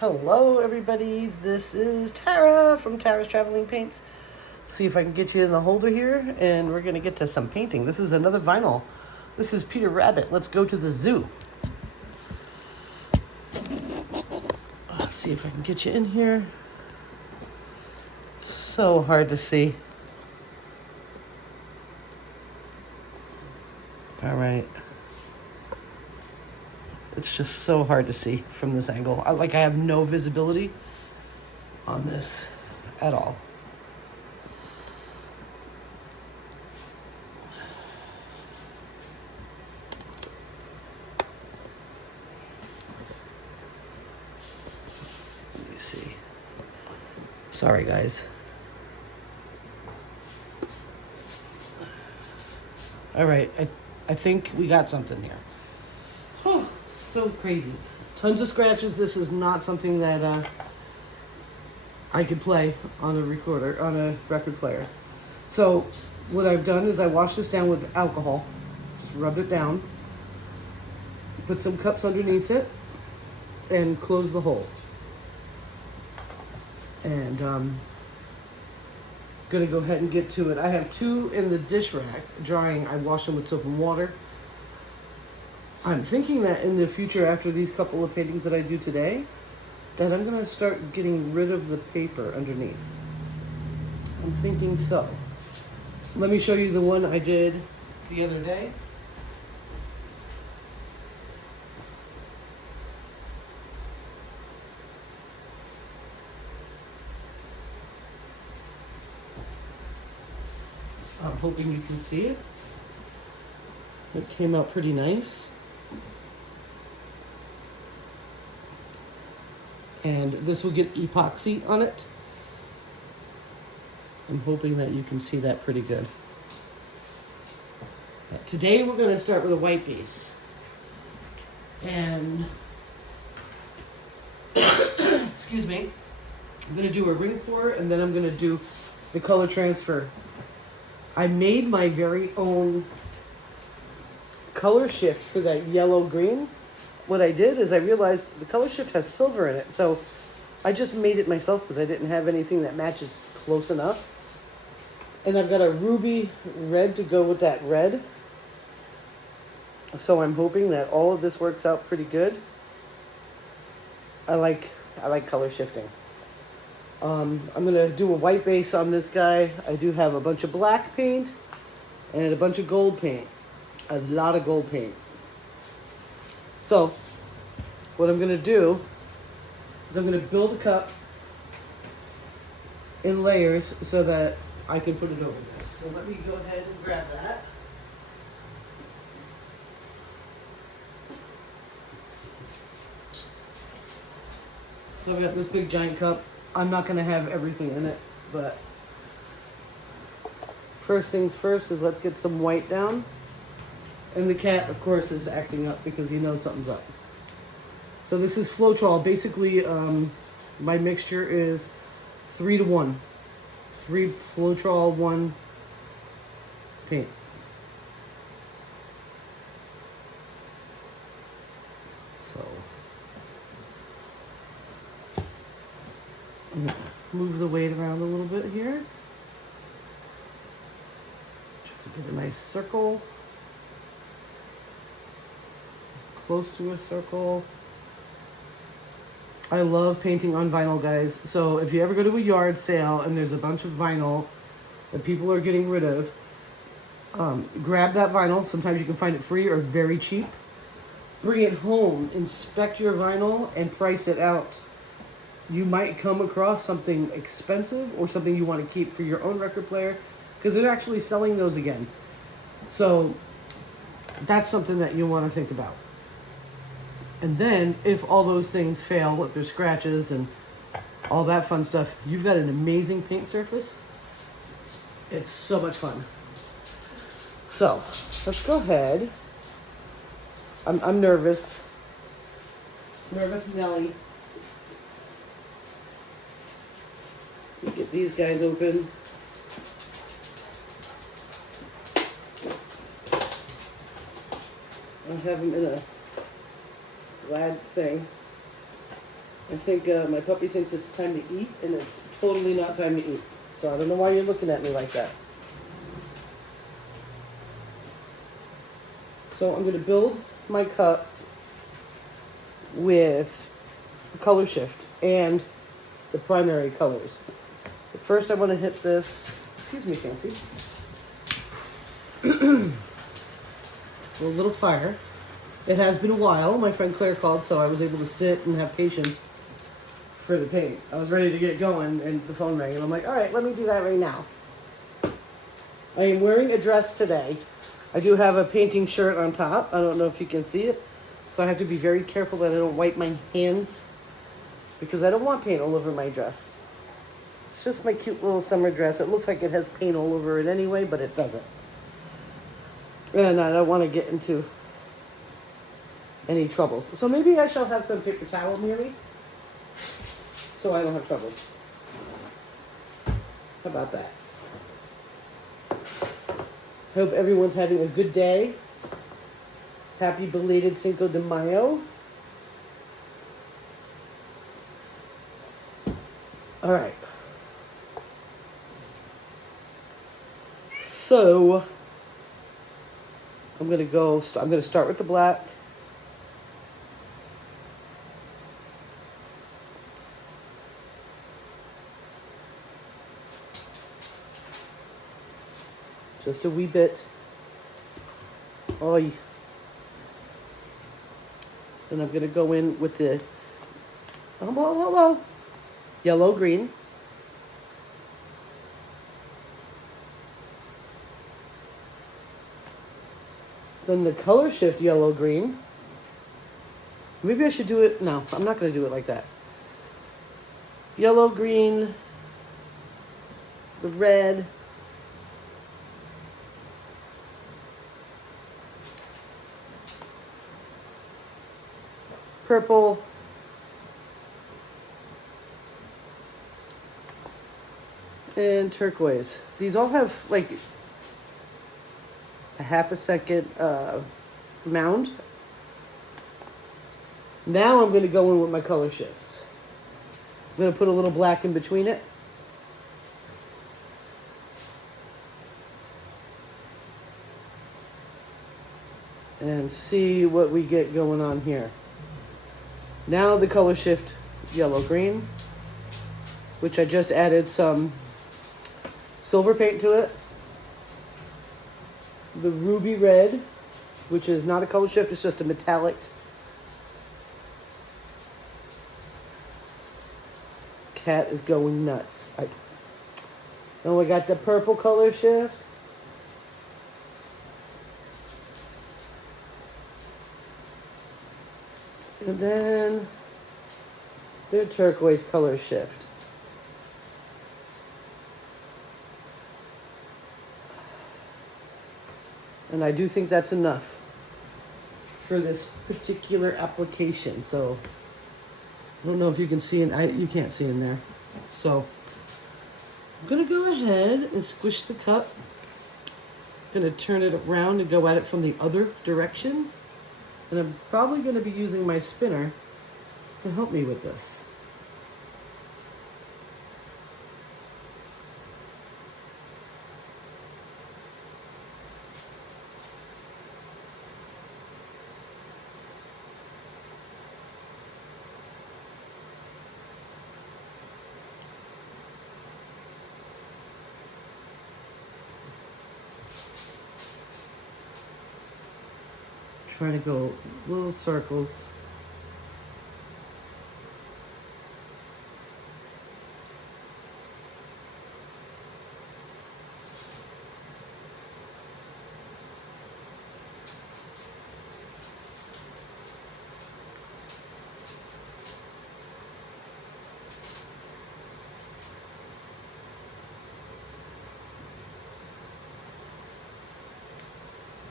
Hello everybody, this is Tara from Tara's Traveling Paints. See if I can get you in the holder here and we're gonna get to some painting. This is another vinyl. This is Peter Rabbit. Let's go to the zoo. Let's see if I can get you in here. So hard to see. All right. It's just so hard to see from this angle. I have no visibility on this at all. Let me see. Sorry, guys. All right, I think we got something here. Whew. So crazy. Tons of scratches. This is not something that I could play on a record player. So what I've done is I washed this down with alcohol, just rubbed it down, put some cups underneath it, and closed the hole. And gonna go ahead and get to it. I have two in the dish rack drying. I wash them with soap and water. I'm thinking that in the future, after these couple of paintings that I do today, that I'm gonna start getting rid of the paper underneath. I'm thinking so. Let me show you the one I did the other day. I'm hoping you can see it. It came out pretty nice. And this will get epoxy on it. I'm hoping that you can see that pretty good. Today we're going to start with a white base. And, excuse me, I'm going to do a ring pour and then I'm going to do the color transfer. I made my very own color shift for that yellow-green. What I did is I realized the color shift has silver in it, so I just made it myself because I didn't have anything that matches close enough. And I've got a ruby red to go with that red. So I'm hoping that all of this works out pretty good. I like color shifting. I'm gonna do a white base on this guy. I do have a bunch of black paint and a bunch of gold paint. A lot of gold paint. So, what I'm going to do is I'm going to build a cup in layers so that I can put it over this. So let me go ahead and grab that. So I've got this big giant cup. I'm not going to have everything in it, but first things first is let's get some white down. And the cat, of course, is acting up because he knows something's up. So this is Floetrol. Basically, my mixture is 3 to 1. 3 Floetrol, 1 paint. So I'm gonna move the weight around a little bit here. Try to get a nice circle. Close to a circle. I love painting on vinyl, guys. So if you ever go to a yard sale and there's a bunch of vinyl that people are getting rid of, grab that vinyl. Sometimes you can find it free or very cheap. Bring it home, inspect your vinyl, and price it out. You might come across something expensive or something you want to keep for your own record player because they're actually selling those again. So that's something that you want to think about. And then, if all those things fail, if there's scratches and all that fun stuff, you've got an amazing paint surface. It's so much fun. So, let's go ahead. I'm nervous. Nervous Nelly. Let me get these guys open. I'll have them in a glad thing. I think my puppy thinks it's time to eat, and it's totally not time to eat. So I don't know why you're looking at me like that. So I'm going to build my cup with color shift and the primary colors. But first I want to hit this, excuse me, Fancy, a little fire. It has been a while. My friend Claire called, so I was able to sit and have patience for the paint. I was ready to get going, and the phone rang, and I'm like, all right, let me do that right now. I am wearing a dress today. I do have a painting shirt on top. I don't know if you can see it. So I have to be very careful that I don't wipe my hands because I don't want paint all over my dress. It's just my cute little summer dress. It looks like it has paint all over it anyway, but it doesn't. And I don't want to get into any troubles. So maybe I shall have some paper towel near me so I don't have troubles. How about that? Hope everyone's having a good day. Happy belated Cinco de Mayo. All right. So I'm going to start with the black. Just a wee bit. Oy. And I'm going to go in with the, hello, yellow, green. Then the color shift yellow, green. Maybe I should do it, no, I'm not going to do it like that. Yellow, green, the red. Purple, and turquoise. These all have like a half a second mound. Now I'm going to go in with my color shifts. I'm going to put a little black in between it. And see what we get going on here. Now the color shift yellow-green, which I just added some silver paint to it. The ruby red, which is not a color shift, it's just a metallic. Cat is going nuts. Then we got the purple color shift. And then the turquoise color shift. And I do think that's enough for this particular application. So I don't know if you can see you can't see in there. So I'm gonna go ahead and squish the cup. I'm gonna turn it around and go at it from the other direction. And I'm probably going to be using my spinner to help me with this. Trying to go little circles.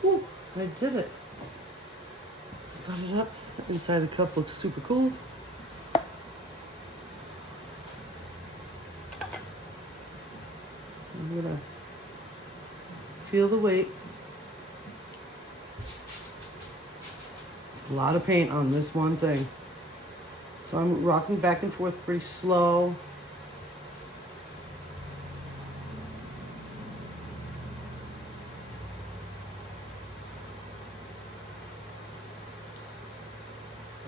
Ooh, I did it. Got it up. Inside the cup looks super cool. I'm gonna feel the weight. It's a lot of paint on this one thing. So I'm rocking back and forth pretty slow.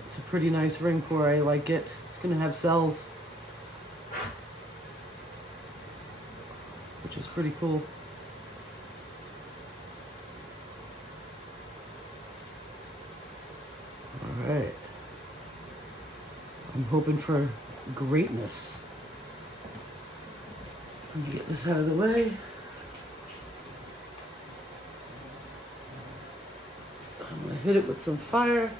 It's a pretty nice ring pour. I like it. It's going to have cells, which is pretty cool. All right. I'm hoping for greatness. Let me get this out of the way. I'm going to hit it with some fire.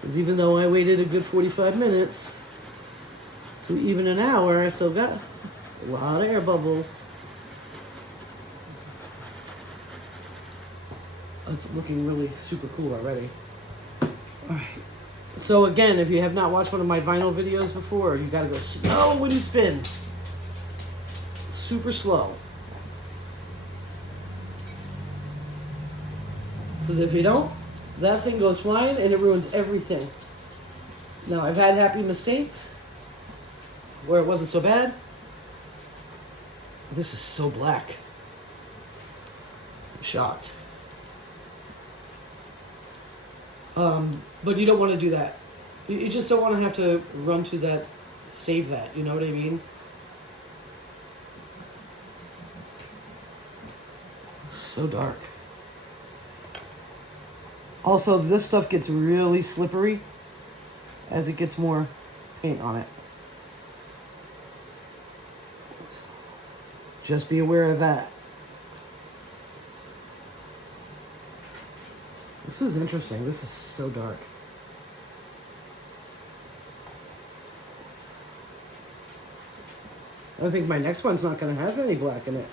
Because even though I waited a good 45 minutes to even an hour, I still got a lot of air bubbles. It's looking really super cool already. All right. So again, if you have not watched one of my vinyl videos before, you gotta go slow when you spin. Super slow. Because if you don't, that thing goes flying and it ruins everything. Now, I've had happy mistakes where it wasn't so bad. This is so black. I'm shocked. But you don't want to do that. You just don't want to have to run to that, save that, you know what I mean? So dark. Also, this stuff gets really slippery as it gets more paint on it. Just be aware of that. This is interesting. This is so dark. I think my next one's not going to have any black in it.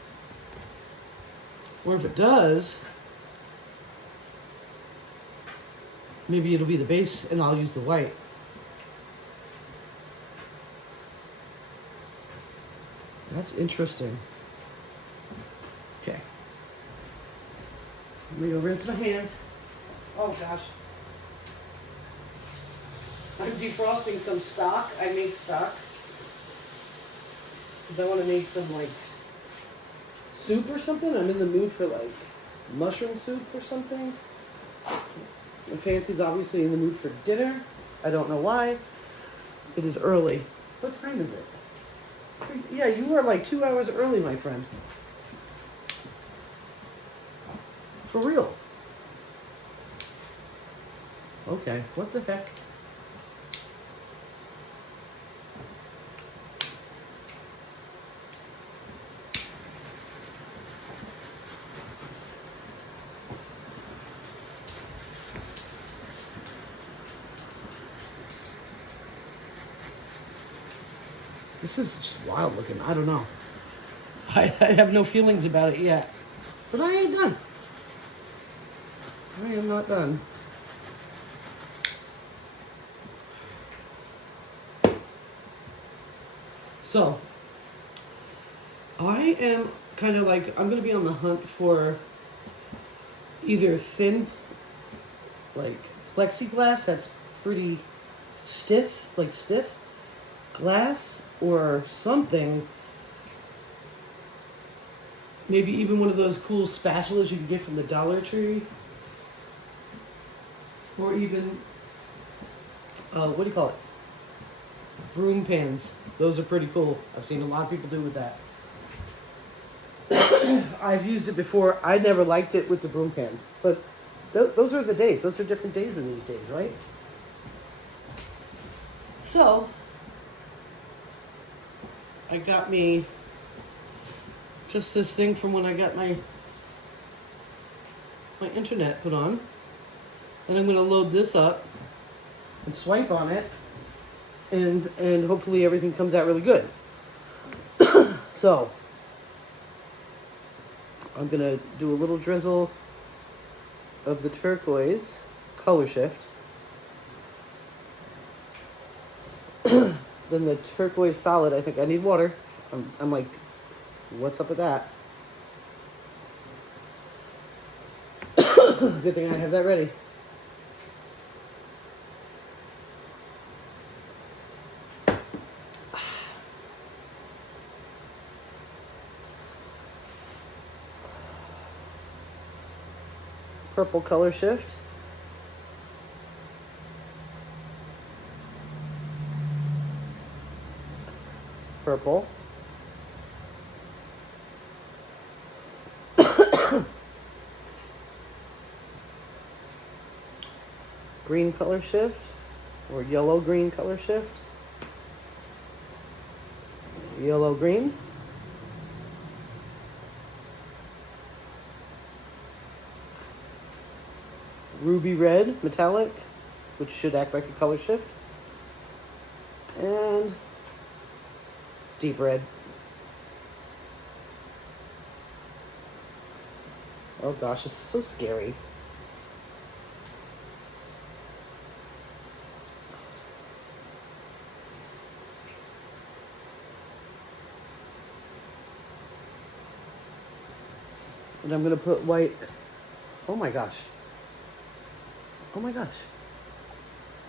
Or if it does, maybe it'll be the base and I'll use the white. That's interesting. Okay. Let me go rinse my hands. Oh gosh. I'm defrosting some stock. I make stock. Because I want to make some like soup or something. I'm in the mood for like mushroom soup or something. And Fancy's obviously in the mood for dinner. I don't know why. It is early. What time is it? Yeah, you are like 2 hours early, my friend. For real. Okay, what the heck? This is just wild looking. I don't know. I have no feelings about it yet. But I ain't done. I am not done. So, I am kind of like, I'm going to be on the hunt for either thin, like plexiglass that's pretty stiff, like stiff glass, or something. Maybe even one of those cool spatulas you can get from the Dollar Tree. Or even, what do you call it? Broom pans. Those are pretty cool. I've seen a lot of people do with that. I've used it before. I never liked it with the broom pan. But those are the days. Those are different days in these days, right? So, I got me just this thing from when I got my internet put on. And I'm going to load this up and swipe on it. And hopefully everything comes out really good. So, I'm going to do a little drizzle of the turquoise color shift. Then the turquoise solid, I think I need water. I'm like What's up with that? Good thing I have that ready. Purple color shift. Purple. Green color shift, or yellow green color shift. Yellow green. Ruby red metallic, which should act like a color shift. And deep red. Oh gosh, it's so scary. And I'm going to put white. Oh my gosh. Oh my gosh.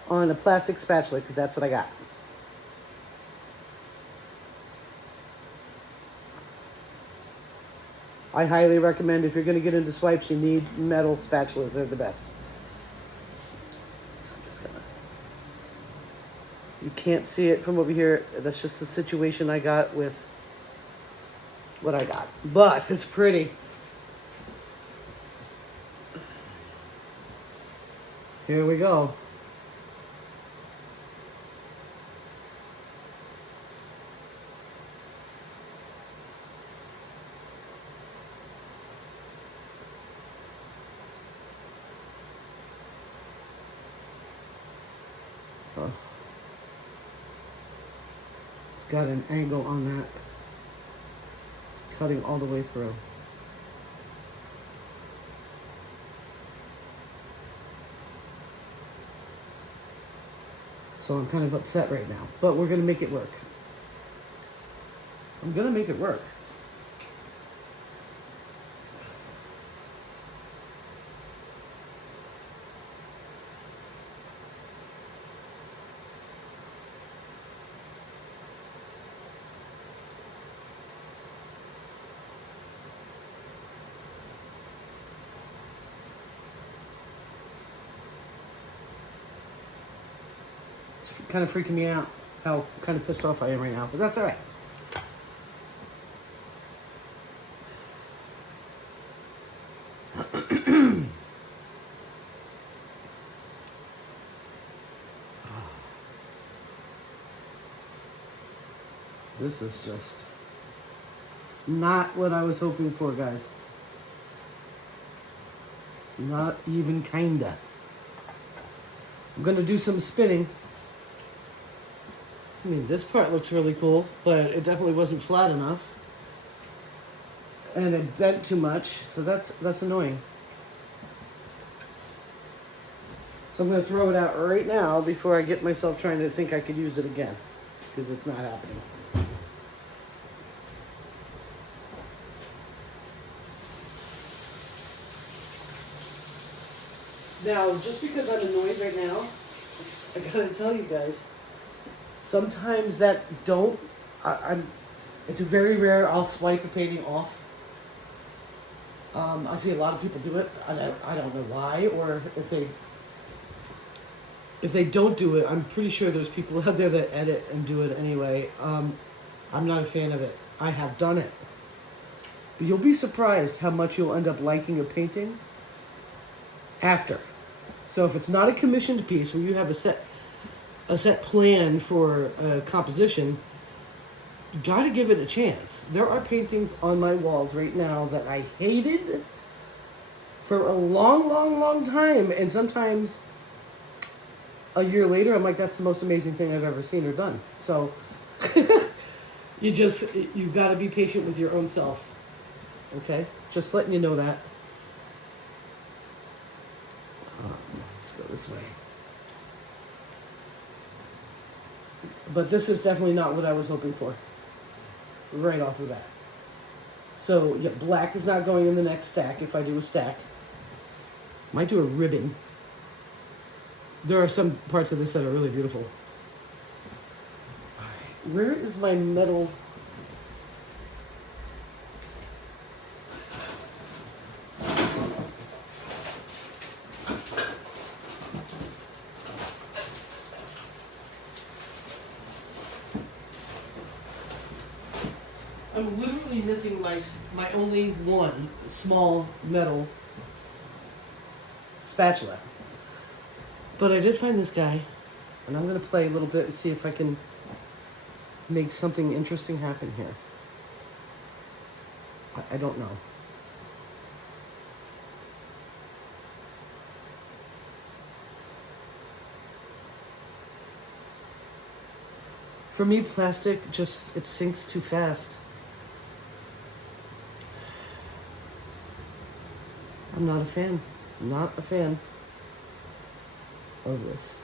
On a plastic spatula, because that's what I got. I highly recommend, if you're going to get into swipes, you need metal spatulas. They're the best. So I'm just gonna... You can't see it from over here. That's just the situation I got with what I got. But it's pretty. Here we go. Oh. It's got an angle on that. It's cutting all the way through. So I'm kind of upset right now, but we're going to make it work. I'm going to make it work. It's kind of freaking me out how kind of pissed off I am right now, but that's all right. This is just not what I was hoping for, guys. Not even kinda. I'm gonna do some spinning. I mean, this part looks really cool, but it definitely wasn't flat enough. And it bent too much, so that's annoying. So I'm gonna throw it out right now before I get myself trying to think I could use it again, because it's not happening. Now, just because I'm annoyed right now, I gotta tell you guys, sometimes that it's very rare I'll swipe a painting off. I see a lot of people do it. I don't know why, or if they don't do it, I'm pretty sure there's people out there that edit and do it anyway. I'm not a fan of it. I have done it. But you'll be surprised how much you'll end up liking a painting after. So if it's not a commissioned piece where you have a set plan for a composition, you gotta give it a chance. There are paintings on my walls right now that I hated for a long, long, long time, and sometimes a year later I'm like, that's the most amazing thing I've ever seen or done. So you've got to be patient with your own self. Okay, just letting you know that. Let's go this way. But this is definitely not what I was hoping for. Right off the bat. So yeah, black is not going in the next stack if I do a stack. Might do a ribbon. There are some parts of this that are really beautiful. Where is my metal? I'm literally missing my only one small metal spatula. But I did find this guy, and I'm going to play a little bit and see if I can make something interesting happen here. I don't know. For me, plastic it sinks too fast. I'm not a fan. Not a fan of this.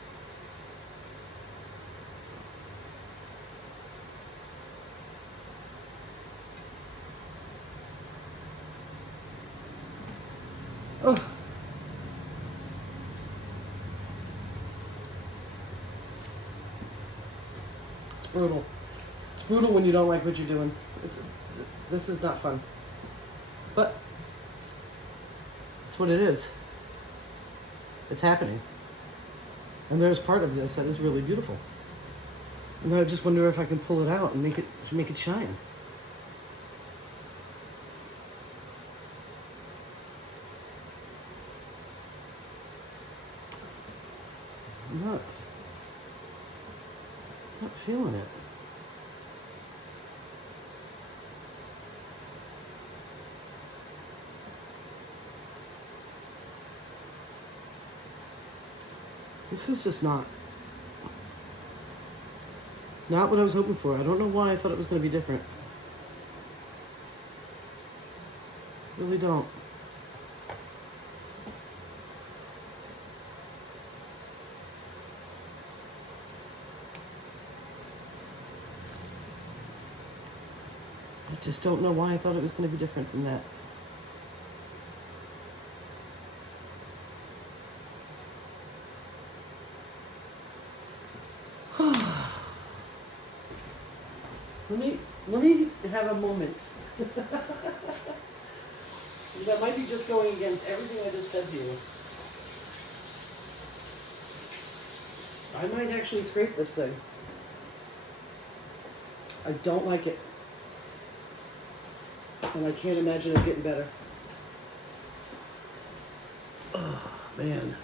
Oh. It's brutal. It's brutal when you don't like what you're doing. This is not fun. But it's what it is. It's happening. And there's part of this that is really beautiful. And I just wonder if I can pull it out and make it shine. I'm not feeling it. This is just not what I was hoping for. I don't know why I thought it was going to be different. Really don't. I just don't know why I thought it was going to be different from that. Let me have a moment. That might be just going against everything I just said to you. I might actually scrape this thing. I don't like it. And I can't imagine it getting better. Oh, man.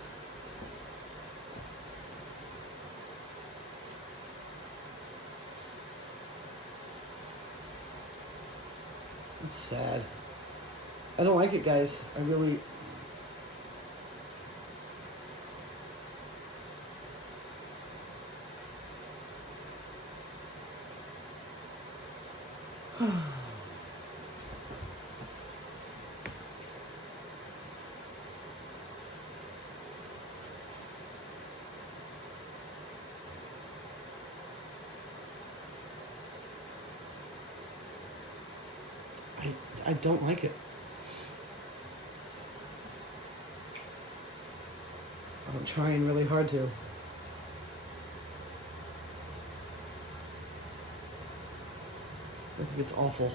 It's sad. I don't like it, guys. I really... I don't like it. I'm trying really hard to. I think it's awful.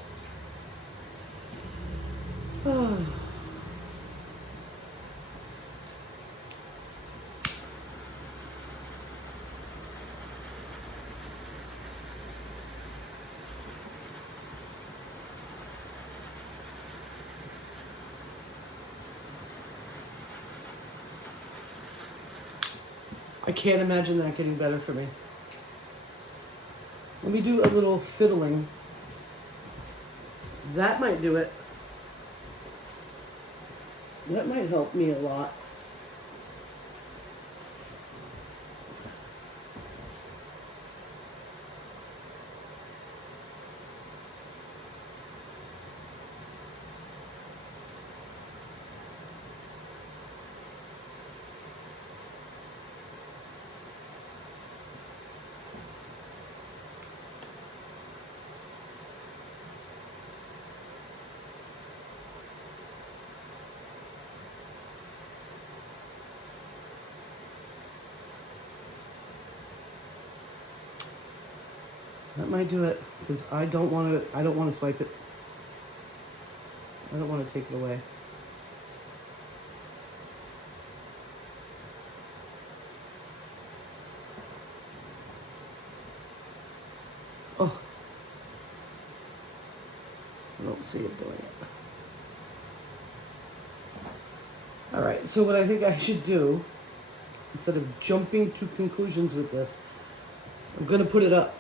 I can't imagine that getting better for me. Let me do a little fiddling. That might do it. That might help me a lot. That might do it, because I don't want to swipe it. I don't want to take it away. Oh, I don't see it doing it. All right, so what I think I should do, instead of jumping to conclusions with this, I'm going to put it up.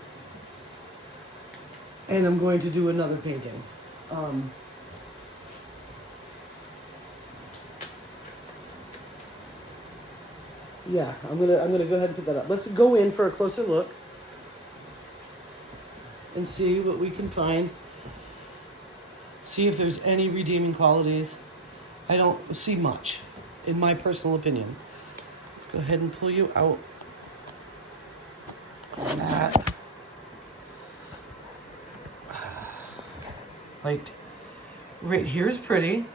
And I'm going to do another painting. Yeah, I'm gonna go ahead and put that up. Let's go in for a closer look and see what we can find. See if there's any redeeming qualities. I don't see much, in my personal opinion. Let's go ahead and pull you out on that. Like, right here is pretty.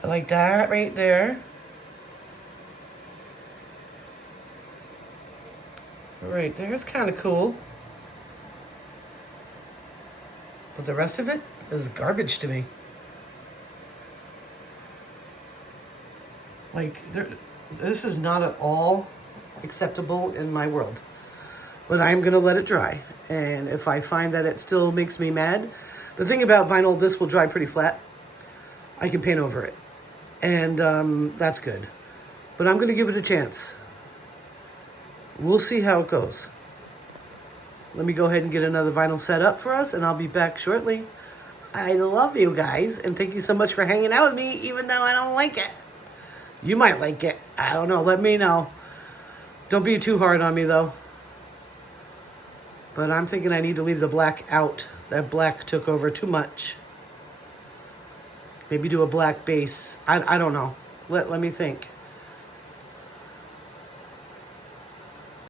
I like that right there. Right there is kind of cool. But the rest of it is garbage to me. Like, this is not at all acceptable in my world. But I'm going to let it dry. And if I find that it still makes me mad, the thing about vinyl, this will dry pretty flat. I can paint over it. And that's good. But I'm going to give it a chance. We'll see how it goes. Let me go ahead and get another vinyl set up for us, and I'll be back shortly. I love you guys, and thank you so much for hanging out with me, even though I don't like it. You might like it. I don't know. Let me know. Don't be too hard on me, though. But I'm thinking I need to leave the black out. That black took over too much. Maybe do a black base. I don't know. Let me think.